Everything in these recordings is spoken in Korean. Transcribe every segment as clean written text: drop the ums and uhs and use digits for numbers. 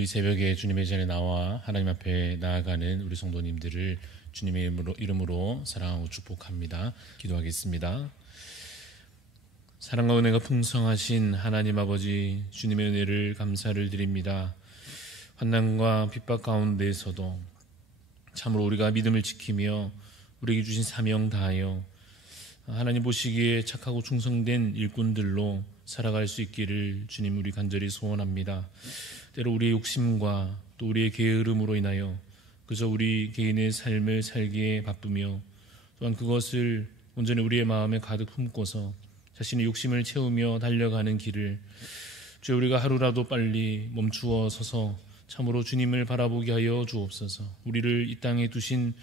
오늘도 이 새벽에 주님의 자리에 나와 하나님 앞에 나아가는 우리 성도님들을 주님의 이름으로 사랑하고 축복합니다. 기도하겠습니다. 사랑과 은혜가 풍성하신 하나님 아버지, 주님의 은혜를 감사를 드립니다. 환난과 핍박 가운데에서도 참으로 우리가 믿음을 지키며 우리에게 주신 사명 다하여 하나님 보시기에 착하고 충성된 일꾼들로 살아갈 수 있기를 주님 우리 간절히 소원합니다. 때로 우리의 욕심과 또 우리의 게으름으로 인하여 그저 우리 개인의 삶을 살기에 바쁘며 또한 그것을 온전히 우리의 마음에 가득 품고서 자신의 욕심을 채우며 달려가는 길을 주여 우리가 하루라도 빨리 멈추어 서서 참으로 주님을 바라보게 하여 주옵소서. 우리를 이 땅에 두신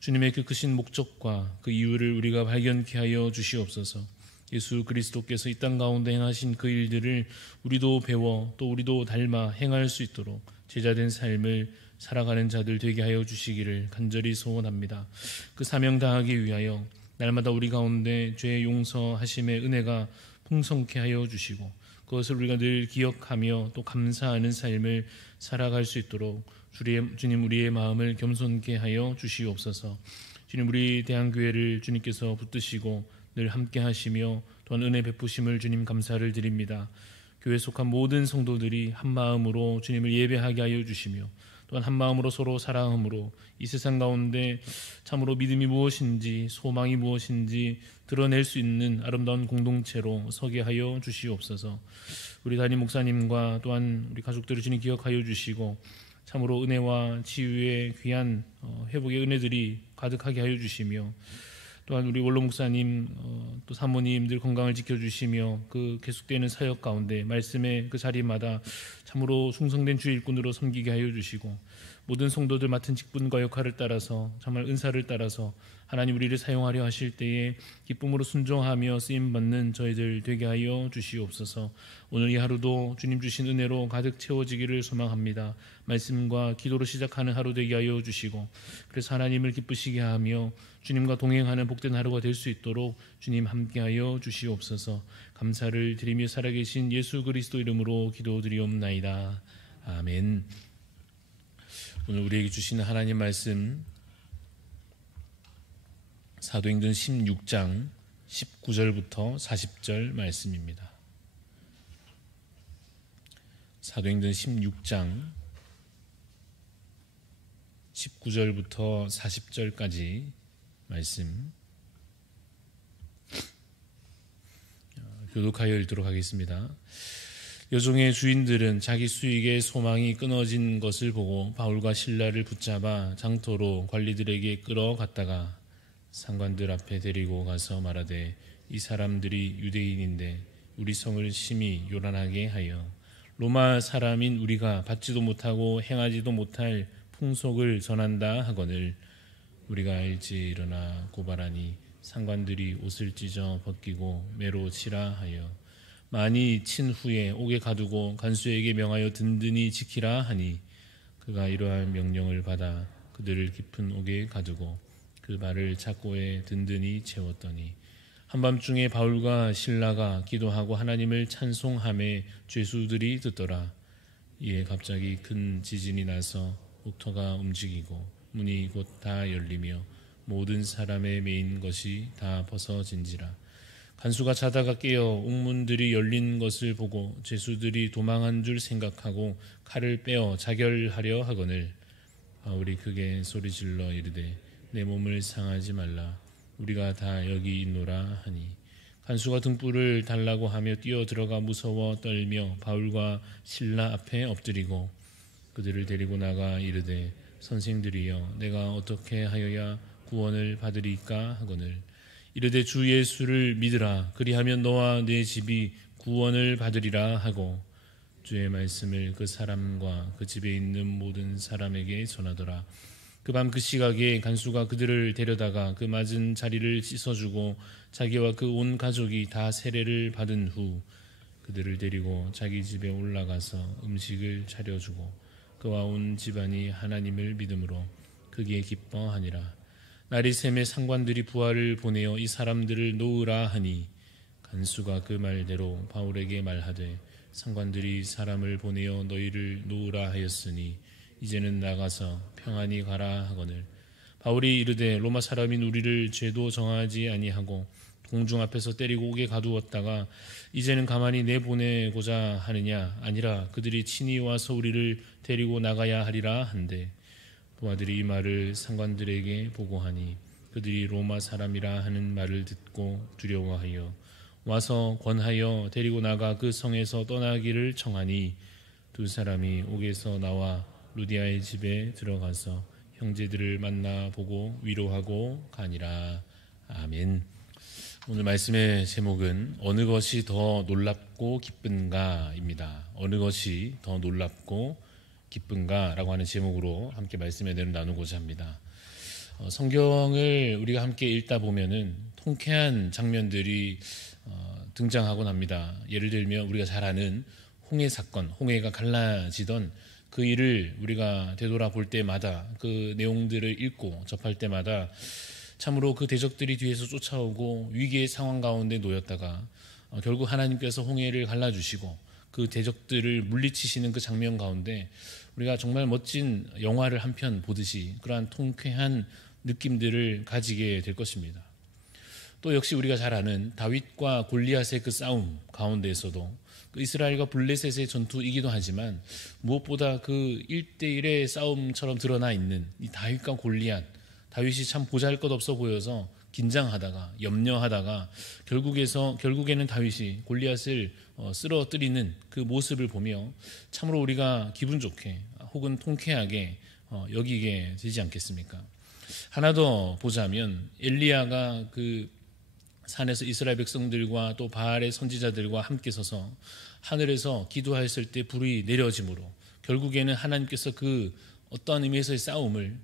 주님의 그 크신 목적과 그 이유를 우리가 발견케 하여 주시옵소서. 예수 그리스도께서 이 땅 가운데 행하신 그 일들을 우리도 배워 또 우리도 닮아 행할 수 있도록 제자된 삶을 살아가는 자들 되게 하여 주시기를 간절히 소원합니다. 그 사명 다하기 위하여 날마다 우리 가운데 죄의 용서하심의 은혜가 풍성케 하여 주시고 그것을 우리가 늘 기억하며 또 감사하는 삶을 살아갈 수 있도록 주님 우리의 마음을 겸손케 하여 주시옵소서. 주님 우리 대한교회를 주님께서 붙드시고 늘 함께 하시며 또한 은혜 베푸심을 주님 감사를 드립니다. 교회에 속한 모든 성도들이 한 마음으로 주님을 예배하게 하여 주시며 또한 한 마음으로 서로 사랑함으로 이 세상 가운데 참으로 믿음이 무엇인지 소망이 무엇인지 드러낼 수 있는 아름다운 공동체로 서게 하여 주시옵소서. 우리 담임 목사님과 또한 우리 가족들을 주님 기억하여 주시고 참으로 은혜와 치유의 귀한 회복의 은혜들이 가득하게 하여 주시며 또한 우리 원로 목사님 또 사모님들 건강을 지켜주시며 그 계속되는 사역 가운데 말씀의 그 자리마다 참으로 충성된 주의 일꾼으로 섬기게 하여 주시고 모든 성도들 맡은 직분과 역할을 따라서 정말 은사를 따라서 하나님 우리를 사용하려 하실 때에 기쁨으로 순종하며 쓰임받는 저희들 되게 하여 주시옵소서. 오늘 이 하루도 주님 주신 은혜로 가득 채워지기를 소망합니다. 말씀과 기도로 시작하는 하루 되게 하여 주시고 그래서 하나님을 기쁘시게 하며 주님과 동행하는 복된 하루가 될 수 있도록 주님 함께하여 주시옵소서. 감사를 드리며 살아계신 예수 그리스도 이름으로 기도드리옵나이다. 아멘. 오늘 우리에게 주시는 하나님 말씀 사도행전 16장 19절부터 40절 말씀입니다. 사도행전 16장 19절부터 40절까지 말씀 교독하여 읽도록 하겠습니다. 여종의 주인들은 자기 수익의 소망이 끊어진 것을 보고 바울과 실라를 붙잡아 장터로 관리들에게 끌어갔다가 상관들 앞에 데리고 가서 말하되 이 사람들이 유대인인데 우리 성을 심히 요란하게 하여 로마 사람인 우리가 받지도 못하고 행하지도 못할 풍속을 전한다 하거늘 우리가 알지 일어나 고발하니 상관들이 옷을 찢어 벗기고 매로 치라 하여 많이 친 후에 옥에 가두고 간수에게 명하여 든든히 지키라 하니 그가 이러한 명령을 받아 그들을 깊은 옥에 가두고 그 발을 착고에 든든히 채웠더니 한밤중에 바울과 실라가 기도하고 하나님을 찬송하매 죄수들이 듣더라. 이에 갑자기 큰 지진이 나서 옥터가 움직이고 문이 곧 다 열리며 모든 사람의 매인 것이 다 벗어진지라. 간수가 자다가 깨어 옥문들이 열린 것을 보고 죄수들이 도망한 줄 생각하고 칼을 빼어 자결하려 하거늘 바울이 크게 소리질러 이르되 내 몸을 상하지 말라 우리가 다 여기 있노라 하니 간수가 등불을 달라고 하며 뛰어 들어가 무서워 떨며 바울과 실라 앞에 엎드리고 그들을 데리고 나가 이르되 선생들이여 내가 어떻게 하여야 구원을 받으리까 하거늘 이르되 주 예수를 믿으라 그리하면 너와 네 집이 구원을 받으리라 하고 주의 말씀을 그 사람과 그 집에 있는 모든 사람에게 전하더라. 그 밤 그 시각에 간수가 그들을 데려다가 그 맞은 자리를 씻어주고 자기와 그 온 가족이 다 세례를 받은 후 그들을 데리고 자기 집에 올라가서 음식을 차려주고 그와 온 집안이 하나님을 믿음으로 크게 기뻐하니라. 날이 새매 상관들이 부하를 보내어 이 사람들을 놓으라 하니 간수가 그 말대로 바울에게 말하되 상관들이 사람을 보내어 너희를 놓으라 하였으니 이제는 나가서 평안히 가라 하거늘. 바울이 이르되 로마 사람인 우리를 죄도 정하지 아니하고 공중 앞에서 때리고 옥에 가두었다가 이제는 가만히 내보내고자 하느냐? 아니라 그들이 친히 와서 우리를 데리고 나가야 하리라 한데, 부하들이 이 말을 상관들에게 보고하니 그들이 로마 사람이라 하는 말을 듣고 두려워하여 와서 권하여 데리고 나가 그 성에서 떠나기를 청하니, 두 사람이 옥에서 나와 루디아의 집에 들어가서 형제들을 만나 보고 위로하고 가니라. 아멘. 오늘 말씀의 제목은 어느 것이 더 놀랍고 기쁜가입니다. 어느 것이 더 놀랍고 기쁜가라고 하는 제목으로 함께 말씀의 내용 나누고자 합니다. 성경을 우리가 함께 읽다 보면은 통쾌한 장면들이 등장하곤 합니다. 예를 들면 우리가 잘 아는 홍해 사건, 홍해가 갈라지던 그 일을 우리가 되돌아볼 때마다, 그 내용들을 읽고 접할 때마다 참으로 그 대적들이 뒤에서 쫓아오고 위기의 상황 가운데 놓였다가 결국 하나님께서 홍해를 갈라주시고 그 대적들을 물리치시는 그 장면 가운데 우리가 정말 멋진 영화를 한 편 보듯이 그러한 통쾌한 느낌들을 가지게 될 것입니다. 또 역시 우리가 잘 아는 다윗과 골리앗의 그 싸움 가운데에서도 그 이스라엘과 블레셋의 전투이기도 하지만 무엇보다 그 1대1의 싸움처럼 드러나 있는 이 다윗과 골리앗, 다윗이 참 보잘것없어 보여서 긴장하다가 염려하다가 결국에는 다윗이 골리앗을 쓰러뜨리는 그 모습을 보며 참으로 우리가 기분 좋게 혹은 통쾌하게 여기게 되지 않겠습니까? 하나 더 보자면 엘리야가 그 산에서 이스라엘 백성들과 또 바알의 선지자들과 함께 서서 하늘에서 기도하였을 때 불이 내려짐으로 결국에는 하나님께서 그 어떠한 의미에서의 싸움을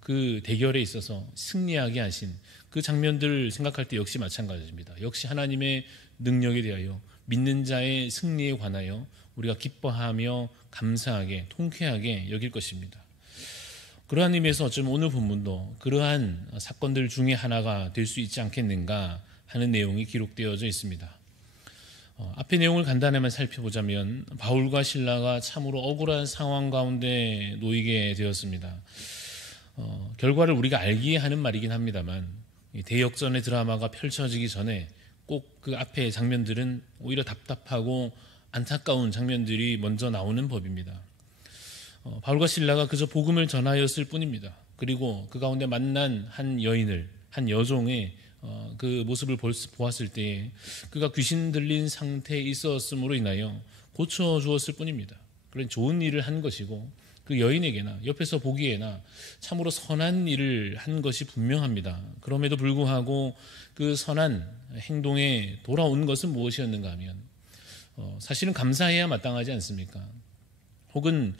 그 대결에 있어서 승리하게 하신 그 장면들을 생각할 때 역시 마찬가지입니다. 역시 하나님의 능력에 대하여 믿는 자의 승리에 관하여 우리가 기뻐하며 감사하게 통쾌하게 여길 것입니다. 그러한 의미에서 어쩌면 오늘 본문도 그러한 사건들 중에 하나가 될 수 있지 않겠는가 하는 내용이 기록되어져 있습니다. 앞의 내용을 간단히만 살펴보자면 바울과 실라가 참으로 억울한 상황 가운데 놓이게 되었습니다. 결과를 우리가 알기에 하는 말이긴 합니다만 대역전의 드라마가 펼쳐지기 전에 꼭 그 앞의 장면들은 오히려 답답하고 안타까운 장면들이 먼저 나오는 법입니다. 바울과 실라가 그저 복음을 전하였을 뿐입니다. 그리고 그 가운데 만난 한 여종의 그 모습을 보았을 때 그가 귀신 들린 상태에 있었음으로 인하여 고쳐주었을 뿐입니다. 그런 좋은 일을 한 것이고 그 여인에게나 옆에서 보기에나 참으로 선한 일을 한 것이 분명합니다. 그럼에도 불구하고 그 선한 행동에 돌아온 것은 무엇이었는가 하면 사실은 감사해야 마땅하지 않습니까? 혹은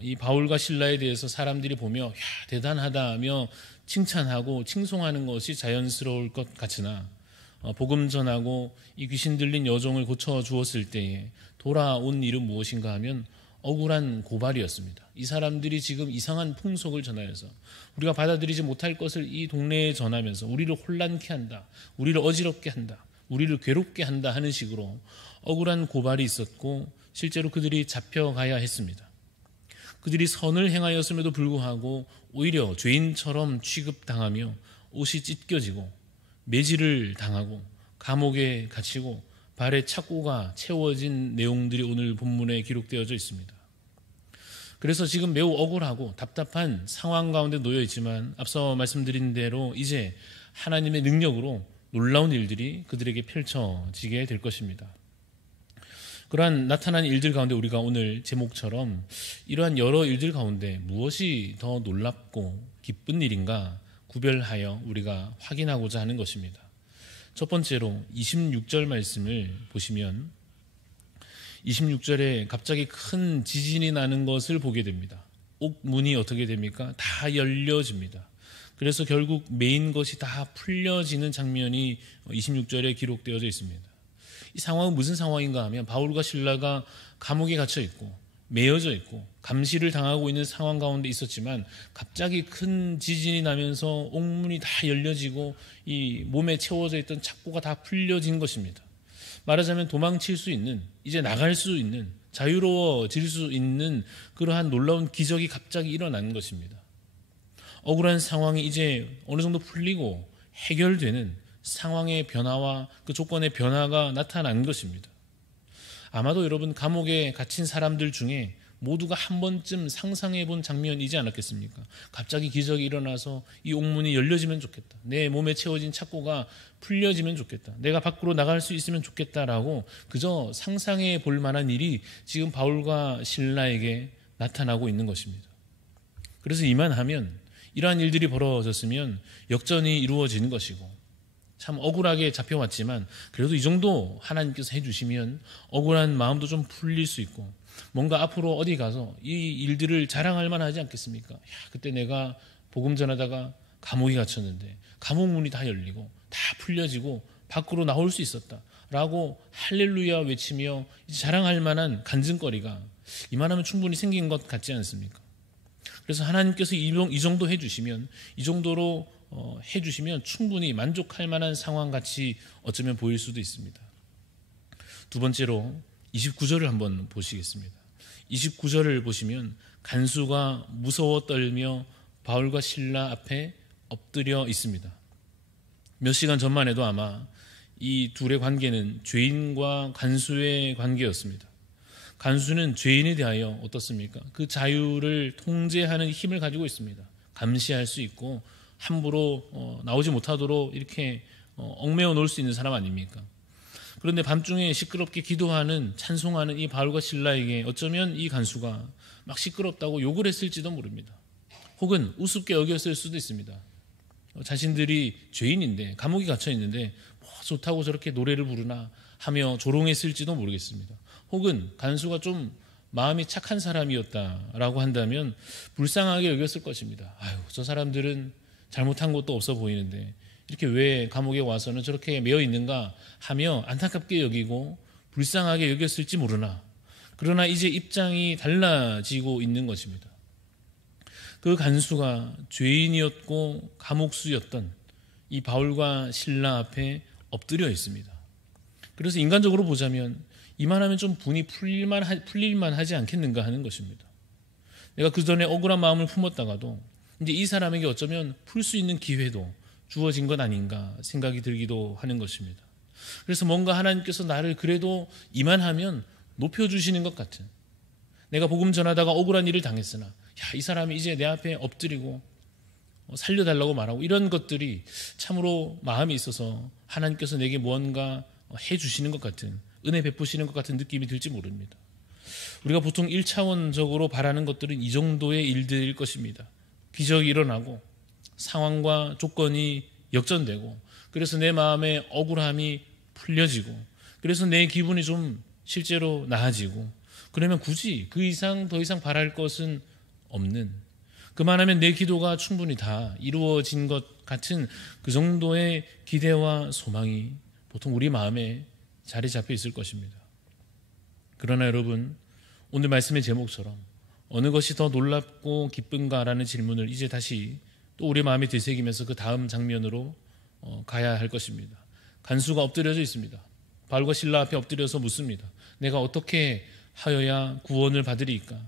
이 바울과 실라에 대해서 사람들이 보며 야, 대단하다 하며 칭찬하고 칭송하는 것이 자연스러울 것 같으나 복음 전하고 이 귀신 들린 여종을 고쳐주었을 때에 돌아온 일은 무엇인가 하면 억울한 고발이었습니다. 이 사람들이 지금 이상한 풍속을 전하여서 우리가 받아들이지 못할 것을 이 동네에 전하면서 우리를 혼란케 한다, 우리를 어지럽게 한다, 우리를 괴롭게 한다 하는 식으로 억울한 고발이 있었고 실제로 그들이 잡혀가야 했습니다. 그들이 선을 행하였음에도 불구하고 오히려 죄인처럼 취급당하며 옷이 찢겨지고 매질을 당하고 감옥에 갇히고 발에 착고가 채워진 내용들이 오늘 본문에 기록되어져 있습니다. 그래서 지금 매우 억울하고 답답한 상황 가운데 놓여 있지만 앞서 말씀드린 대로 이제 하나님의 능력으로 놀라운 일들이 그들에게 펼쳐지게 될 것입니다. 그러한 나타난 일들 가운데 우리가 오늘 제목처럼 이러한 여러 일들 가운데 무엇이 더 놀랍고 기쁜 일인가 구별하여 우리가 확인하고자 하는 것입니다. 첫 번째로 26절 말씀을 보시면 26절에 갑자기 큰 지진이 나는 것을 보게 됩니다. 옥문이 어떻게 됩니까? 다 열려집니다. 그래서 결국 메인 것이 다 풀려지는 장면이 26절에 기록되어져 있습니다. 이 상황은 무슨 상황인가 하면 바울과 실라가 감옥에 갇혀 있고 매여져 있고 감시를 당하고 있는 상황 가운데 있었지만 갑자기 큰 지진이 나면서 옥문이 다 열려지고 이 몸에 채워져 있던 착고가 다 풀려진 것입니다. 말하자면 도망칠 수 있는, 이제 나갈 수 있는, 자유로워질 수 있는 그러한 놀라운 기적이 갑자기 일어나는 것입니다. 억울한 상황이 이제 어느 정도 풀리고 해결되는 상황의 변화와 그 조건의 변화가 나타난 것입니다. 아마도 여러분, 감옥에 갇힌 사람들 중에 모두가 한 번쯤 상상해 본 장면이지 않았겠습니까? 갑자기 기적이 일어나서 이 옥문이 열려지면 좋겠다. 내 몸에 채워진 착고가 풀려지면 좋겠다. 내가 밖으로 나갈 수 있으면 좋겠다라고 그저 상상해 볼 만한 일이 지금 바울과 실라에게 나타나고 있는 것입니다. 그래서 이만하면, 이러한 일들이 벌어졌으면 역전이 이루어지는 것이고, 참 억울하게 잡혀왔지만 그래도 이 정도 하나님께서 해주시면 억울한 마음도 좀 풀릴 수 있고, 뭔가 앞으로 어디 가서 이 일들을 자랑할 만하지 않겠습니까? 야, 그때 내가 복음 전하다가 감옥에 갇혔는데 감옥 문이 다 열리고 다 풀려지고 밖으로 나올 수 있었다 라고 할렐루야 외치며 자랑할 만한 간증거리가 이만하면 충분히 생긴 것 같지 않습니까? 그래서 하나님께서 이 정도 해주시면, 이 정도로 해주시면 충분히 만족할 만한 상황같이 어쩌면 보일 수도 있습니다. 두 번째로 29절을 한번 보시겠습니다. 29절을 보시면 간수가 무서워 떨며 바울과 실라 앞에 엎드려 있습니다. 몇 시간 전만 해도 아마 이 둘의 관계는 죄인과 간수의 관계였습니다. 간수는 죄인에 대하여 어떻습니까? 그 자유를 통제하는 힘을 가지고 있습니다. 감시할 수 있고 함부로 나오지 못하도록 이렇게 얽매어 놓을 수 있는 사람 아닙니까? 그런데 밤중에 시끄럽게 기도하는, 찬송하는 이 바울과 실라에게 어쩌면 이 간수가 막 시끄럽다고 욕을 했을지도 모릅니다. 혹은 우습게 여겼을 수도 있습니다. 자신들이 죄인인데, 감옥에 갇혀 있는데 뭐 좋다고 저렇게 노래를 부르나 하며 조롱했을지도 모르겠습니다. 혹은 간수가 좀 마음이 착한 사람이었다라고 한다면 불쌍하게 여겼을 것입니다. 아유, 저 사람들은 잘못한 것도 없어 보이는데 이렇게 왜 감옥에 와서는 저렇게 매여 있는가 하며 안타깝게 여기고 불쌍하게 여겼을지 모르나, 그러나 이제 입장이 달라지고 있는 것입니다. 그 간수가 죄인이었고 감옥수였던 이 바울과 실라 앞에 엎드려 있습니다. 그래서 인간적으로 보자면 이만하면 좀 분이 풀릴만 하지 않겠는가 하는 것입니다. 내가 그 전에 억울한 마음을 품었다가도 이제 이 사람에게 어쩌면 풀 수 있는 기회도 주어진 것 아닌가 생각이 들기도 하는 것입니다. 그래서 뭔가 하나님께서 나를 그래도 이만하면 높여주시는 것 같은, 내가 복음 전하다가 억울한 일을 당했으나 이 사람이 이제 내 앞에 엎드리고 살려달라고 말하고, 이런 것들이 참으로 마음이 있어서 하나님께서 내게 무언가 해주시는 것 같은, 은혜 베푸시는 것 같은 느낌이 들지 모릅니다. 우리가 보통 1차원적으로 바라는 것들은 이 정도의 일들일 것입니다. 기적이 일어나고 상황과 조건이 역전되고, 그래서 내 마음의 억울함이 풀려지고, 그래서 내 기분이 좀 실제로 나아지고, 그러면 굳이 그 이상 더 이상 바랄 것은 없는, 그만하면 내 기도가 충분히 다 이루어진 것 같은 그 정도의 기대와 소망이 보통 우리 마음에 자리 잡혀 있을 것입니다. 그러나 여러분, 오늘 말씀의 제목처럼 어느 것이 더 놀랍고 기쁜가라는 질문을 이제 다시 또 우리 마음에 되새기면서 그 다음 장면으로 가야 할 것입니다. 간수가 엎드려져 있습니다. 바울과 실라 앞에 엎드려서 묻습니다. 내가 어떻게 하여야 구원을 받으리이까?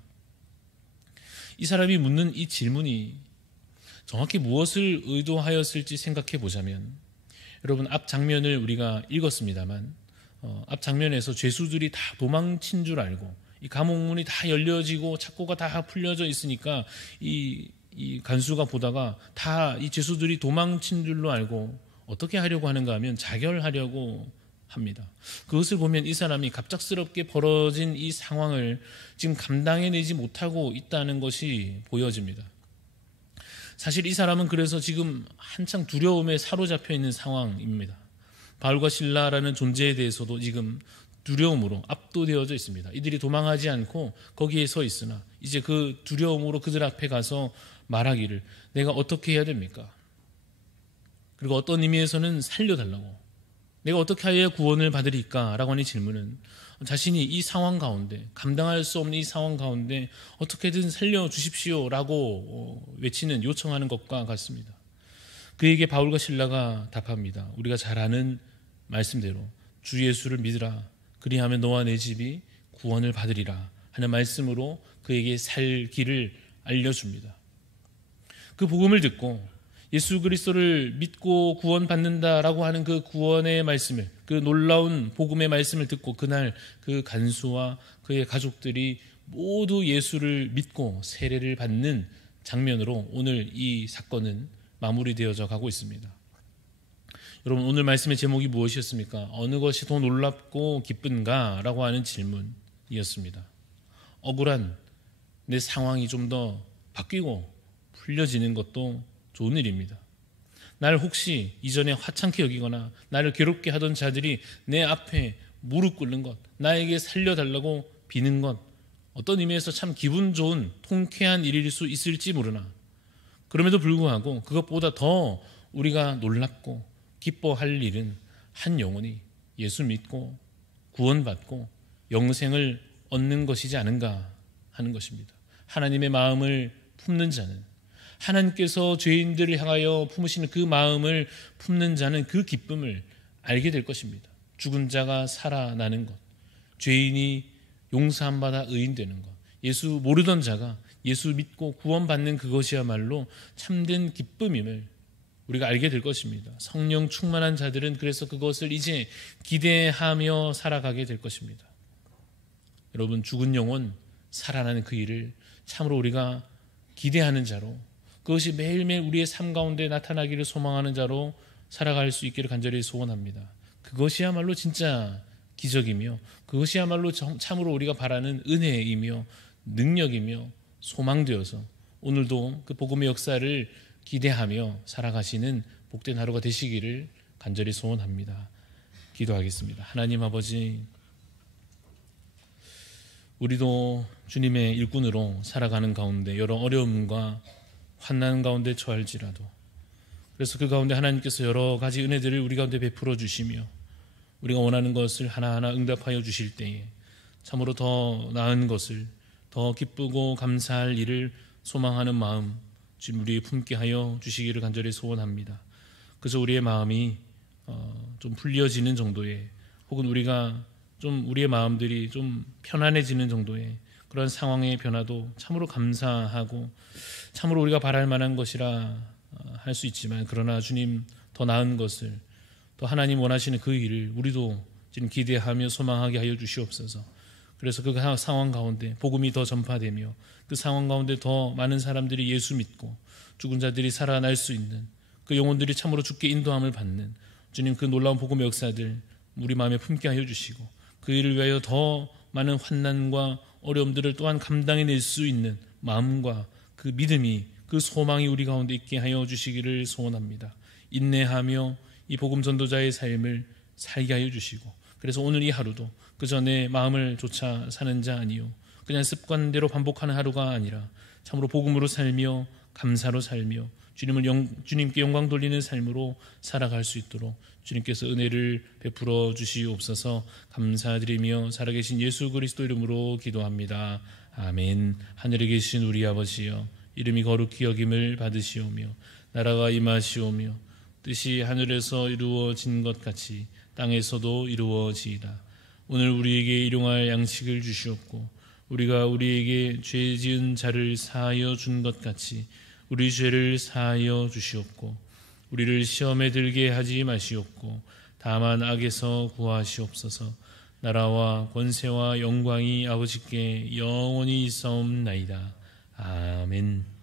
이 사람이 묻는 이 질문이 정확히 무엇을 의도하였을지 생각해 보자면, 여러분, 앞 장면을 우리가 읽었습니다만 앞 장면에서 죄수들이 다 도망친 줄 알고 이 감옥문이 다 열려지고 착고가 다 풀려져 있으니까 이 간수가 보다가 다 이 죄수들이 도망친 줄로 알고 어떻게 하려고 하는가 하면 자결하려고 합니다. 그것을 보면 이 사람이 갑작스럽게 벌어진 이 상황을 지금 감당해내지 못하고 있다는 것이 보여집니다. 사실 이 사람은 그래서 지금 한창 두려움에 사로잡혀 있는 상황입니다. 바울과 실라라는 존재에 대해서도 지금 두려움으로 압도되어져 있습니다. 이들이 도망하지 않고 거기에 서 있으나 이제 그 두려움으로 그들 앞에 가서 말하기를, 내가 어떻게 해야 됩니까? 그리고 어떤 의미에서는 살려달라고, 내가 어떻게 해야 구원을 받으리까? 라고 하는 질문은 자신이 이 상황 가운데, 감당할 수 없는 이 상황 가운데 어떻게든 살려주십시오 라고 외치는, 요청하는 것과 같습니다. 그에게 바울과 실라가 답합니다. 우리가 잘 아는 말씀대로 주 예수를 믿으라. 그리하면 너와 내 집이 구원을 받으리라 하는 말씀으로 그에게 살 길을 알려줍니다. 그 복음을 듣고 예수 그리스도를 믿고 구원받는다라고 하는 그 구원의 말씀을, 그 놀라운 복음의 말씀을 듣고 그날 그 간수와 그의 가족들이 모두 예수를 믿고 세례를 받는 장면으로 오늘 이 사건은 마무리되어져 가고 있습니다. 여러분, 오늘 말씀의 제목이 무엇이었습니까? 어느 것이 더 놀랍고 기쁜가? 라고 하는 질문이었습니다. 억울한 내 상황이 좀 더 바뀌고 풀려지는 것도 좋은 일입니다. 나를 혹시 이전에 화창케 여기거나 나를 괴롭게 하던 자들이 내 앞에 무릎 꿇는 것, 나에게 살려달라고 비는 것, 어떤 의미에서 참 기분 좋은 통쾌한 일일 수 있을지 모르나, 그럼에도 불구하고 그것보다 더 우리가 놀랍고 기뻐할 일은 한 영혼이 예수 믿고 구원받고 영생을 얻는 것이지 않은가 하는 것입니다. 하나님의 마음을 품는 자는, 하나님께서 죄인들을 향하여 품으시는 그 마음을 품는 자는 그 기쁨을 알게 될 것입니다. 죽은 자가 살아나는 것, 죄인이 용서함받아 의인되는 것, 예수 모르던 자가 예수 믿고 구원받는 그것이야말로 참된 기쁨임을 우리가 알게 될 것입니다. 성령 충만한 자들은 그래서 그것을 이제 기대하며 살아가게 될 것입니다. 여러분, 죽은 영혼 살아나는 그 일을 참으로 우리가 기대하는 자로, 그것이 매일매일 우리의 삶 가운데 나타나기를 소망하는 자로 살아갈 수 있기를 간절히 소원합니다. 그것이야말로 진짜 기적이며, 그것이야말로 참으로 우리가 바라는 은혜이며 능력이며 소망되어서 오늘도 그 복음의 역사를 기대하며 살아가시는 복된 하루가 되시기를 간절히 소원합니다. 기도하겠습니다. 하나님 아버지, 우리도 주님의 일꾼으로 살아가는 가운데 여러 어려움과 환난 가운데 처할지라도, 그래서 그 가운데 하나님께서 여러 가지 은혜들을 우리 가운데 베풀어 주시며 우리가 원하는 것을 하나하나 응답하여 주실 때에 참으로 더 나은 것을, 더 기쁘고 감사할 일을 소망하는 마음 주님 우리 품게 하여 주시기를 간절히 소원합니다. 그래서 우리의 마음이 좀 풀려지는 정도의, 혹은 우리가 좀 우리의 마음들이 좀 편안해지는 정도의 그런 상황의 변화도 참으로 감사하고 참으로 우리가 바랄 만한 것이라 할 수 있지만, 그러나 주님 더 나은 것을, 더 하나님 원하시는 그 일을 우리도 지금 기대하며 소망하게 하여 주시옵소서. 그래서 그 상황 가운데 복음이 더 전파되며 그 상황 가운데 더 많은 사람들이 예수 믿고 죽은 자들이 살아날 수 있는, 그 영혼들이 참으로 주께 인도함을 받는 주님 그 놀라운 복음의 역사들 우리 마음에 품게 하여 주시고, 그 일을 위하여 더 많은 환난과 어려움들을 또한 감당해낼 수 있는 마음과 그 믿음이, 그 소망이 우리 가운데 있게 하여 주시기를 소원합니다. 인내하며 이 복음 전도자의 삶을 살게 하여 주시고, 그래서 오늘 이 하루도 그 전에 마음을 조차 사는 자 아니요 그냥 습관대로 반복하는 하루가 아니라 참으로 복음으로 살며 감사로 살며 주님께 영광 돌리는 삶으로 살아갈 수 있도록 주님께서 은혜를 베풀어 주시옵소서. 감사드리며 살아계신 예수 그리스도 이름으로 기도합니다. 아멘. 하늘에 계신 우리 아버지여, 이름이 거룩히 여김을 받으시오며 나라가 임하시오며 뜻이 하늘에서 이루어진 것 같이 땅에서도 이루어지이다. 오늘 우리에게 일용할 양식을 주시옵고, 우리가 우리에게 죄 지은 자를 사하여 준 것 같이 우리 죄를 사하여 주시옵고, 우리를 시험에 들게 하지 마시옵고 다만 악에서 구하시옵소서. 나라와 권세와 영광이 아버지께 영원히 있사옵나이다. 아멘.